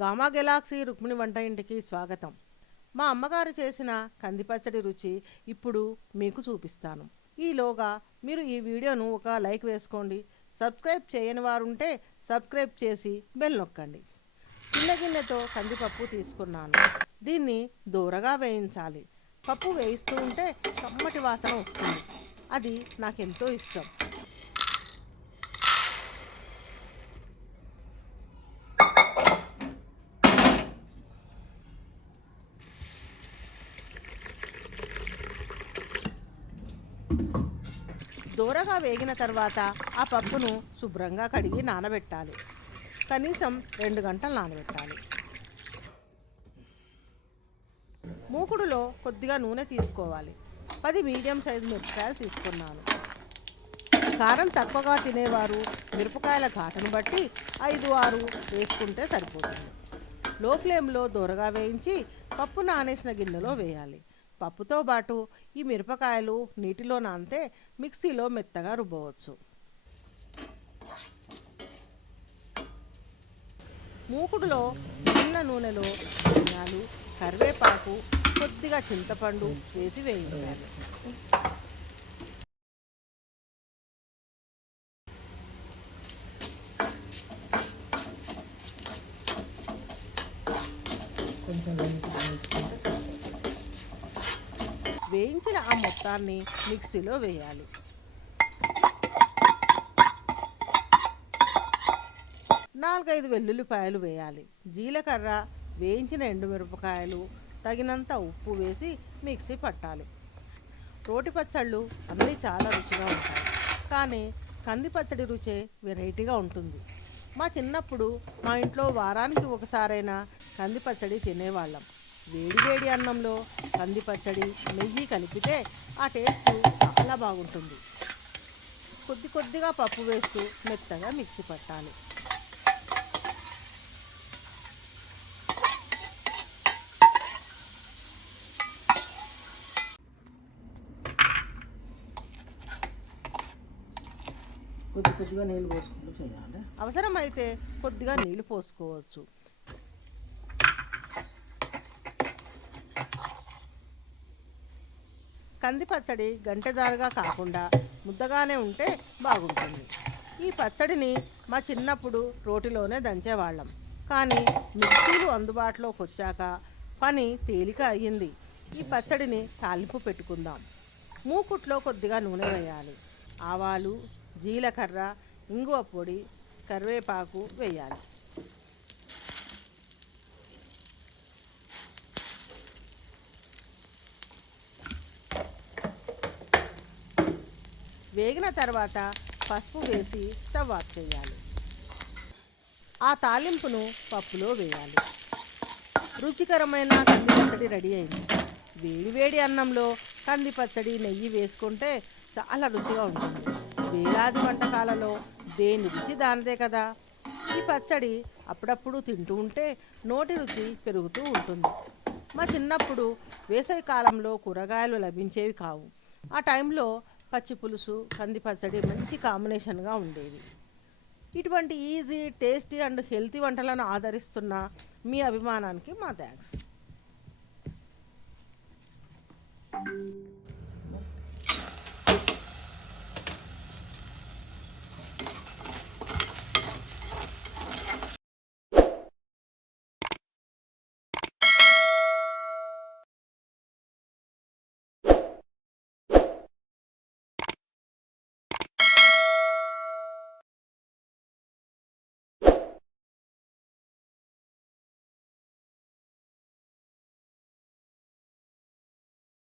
Gamma Galaxy Rukmini వంట ఇంటికి స్వాగతం. మా అమ్మగారు చేసిన కందిపచ్చడి రుచి ఇప్పుడు మీకు చూపిస్తాను. ఈలోగా మీరు ఈ వీడియోను ఒక లైక్ వేసుకోండి. సబ్స్క్రైబ్ చేయని వారుంటే సబ్స్క్రైబ్ చేసి బెల్ నొక్కండి. చిన్న గిన్నెతో కందిపప్పు తీసుకున్నాను. దీన్ని దూరగా వేయించాలి. పప్పు వేయిస్తూ ఉంటే కమ్మటి వాసన వస్తుంది. అది నాకెంతో ఇష్టం. దూరగా వేగిన తర్వాత ఆ పప్పును శుభ్రంగా కడిగి నానబెట్టాలి. కనీసం రెండు గంటలు నానబెట్టాలి. మూకుడులో కొద్దిగా నూనె తీసుకోవాలి. పది మీడియం సైజు మిరపకాయలు తీసుకున్నాను. కారం తక్కువగా తినేవారు మిరపకాయల ఘాటును బట్టి ఐదు ఆరు వేసుకుంటే సరిపోతుంది. లో ఫ్లేమ్లో దూరగా వేయించి పప్పు నానేసిన గిన్నెలో వేయాలి. పప్పుతో పాటు ఈ మిరపకాయలు నీటిలో నానితే మిక్సీలో మెత్తగా రుబ్బవచ్చు. మూకుడులో చిన్న నూనెలో ధనియాలు కరివేపాకు కొద్దిగా చింతపండు వేసి వేయించాలి. కొంచెం వేయించిన ఆ మొత్తాన్ని మిక్సీలో వేయాలి. నాలుగైదు వెల్లుల్లిపాయలు వేయాలి. జీలకర్ర వేయించిన ఎండుమిరపకాయలు తగినంత ఉప్పు వేసి మిక్సీ పట్టాలి. రోటి పచ్చళ్ళు అన్నీ చాలా రుచిగా ఉంటాయి. కానీ కంది పచ్చడి రుచే వెరైటీగా ఉంటుంది. మా చిన్నప్పుడు మా ఇంట్లో వారానికి ఒకసారైనా కంది పచ్చడి తినేవాళ్ళం. వేడి వేడి అన్నంలో కంది పచ్చడి నెయ్యి కలిపితే ఆ టేస్ట్ చాలా బాగుంటుంది. కొద్ది కొద్దిగా పప్పు వేస్తూ మెత్తగా మిక్సీ పట్టాలి. కొద్ది కొద్దిగా నీళ్ళు పోసుకుంటూ చేయాలి. అవసరమైతే కొద్దిగా నీళ్ళు పోసుకోవచ్చు. కంది పచ్చడి గంటెదారుగా కాకుండా ముద్దగానే ఉంటే బాగుంటుంది. ఈ పచ్చడిని మా చిన్నప్పుడు రోటిలోనే దంచేవాళ్ళం. కానీ మిక్సీలు అందుబాటులోకి వచ్చాక పని తేలిక అయ్యింది. ఈ పచ్చడిని తాలింపు పెట్టుకుందాం. మూకుట్లో కొద్దిగా నూనె వేయాలి. ఆవాలు జీలకర్ర ఇంగువ పొడి కరివేపాకు వేయాలి. వేగిన తర్వాత పసుపు వేసి స్టవ్ ఆఫ్ చేయాలి. ఆ తాలింపును పప్పులో వేయాలి. రుచికరమైన కంది పచ్చడి రెడీ అయింది. వేడి వేడి అన్నంలో కంది పచ్చడి నెయ్యి వేసుకుంటే చాలా రుచిగా ఉంటుంది. వేలాది వంటకాలలో దేని రుచి దానిదే కదా? ఈ పచ్చడి అప్పుడప్పుడు తింటూ ఉంటే నోటి రుచి పెరుగుతూ ఉంటుంది. మా చిన్నప్పుడు వేసవి కాలంలో కూరగాయలు లభించేవి కావు. ఆ టైంలో పచ్చి పులుసు కంది పచ్చడి మంచి కాంబినేషన్గా ఉండేది. ఇటువంటి ఈజీ టేస్టీ అండ్ హెల్తీ వంటలను ఆదరిస్తున్న మీ అభిమానానికి మా థ్యాంక్స్